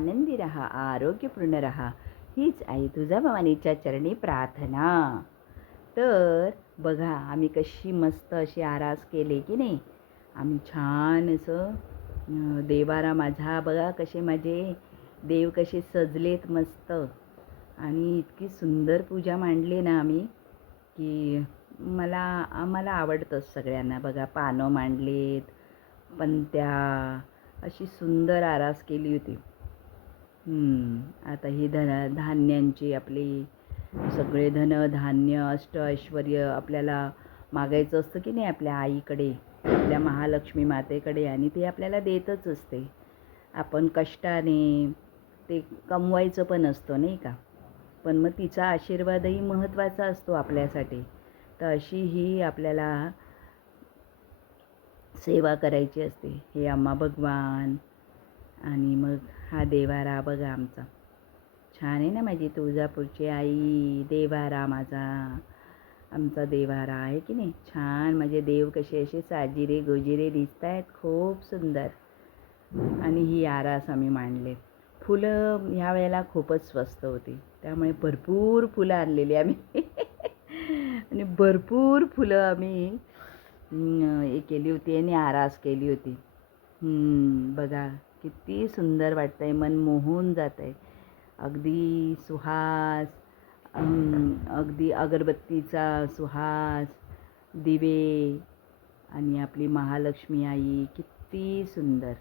आनंदी रहा आरोग्यपूर्ण रहा हीच आई तुझा भवानीच्या चरणी प्रार्थना. तर बघा आम्ही कशी मस्त अशी आरास केले की नाही? आम्ही छान असं देवारा माझा बघा कसे माझे देव कसे सजलेत मस्त. आणि इतकी सुंदर पूजा मांडली ना आम्ही की मला आम्हाला आवडतंच सगळ्यांना. बघा पानं मांडलीत पंत्या अशी सुंदर आरास केली होती. आता ही धन धान्यांची आपली सगळे धन धान्य अष्ट ऐश्वर आपल्याला मागायचं असतं की नाही आपल्या आईकडे आपल्या महालक्ष्मी मातेकडे आणि ते आपल्याला देतच असते. आपण कष्टाने ते कमवायचं पण असतं नाही का? पण मग तिचा आशीर्वादही महत्त्वाचा असतो आपल्यासाठी. तर अशी ही आपल्याला सेवा करायची असते. हे अम्मा भगवान आणि हा देवारा बघा आमचा. छान आहे ना माझी तुळजापूरची आई. देवारा माझा. आमचा देवारा आहे की नाही? छान म्हणजे देव कसे असे साजिरे गोजिरे दिसत आहेत खूप सुंदर. आणि ही आरास आम्ही मांडले फुलं ह्या वेळेला खूपच स्वस्त होती. त्यामुळे भरपूर फुलं आणलेली आम्ही. आणि भरपूर फुलं आम्ही हे केली होती आणि आरास केली होती. बघा किती सुंदर वाटतं आहे मन मोहून जात आहे अगदी सुहास अगदी अगरबत्तीचा सुहास दिवे आणि आपली महालक्ष्मी आई किती सुंदर.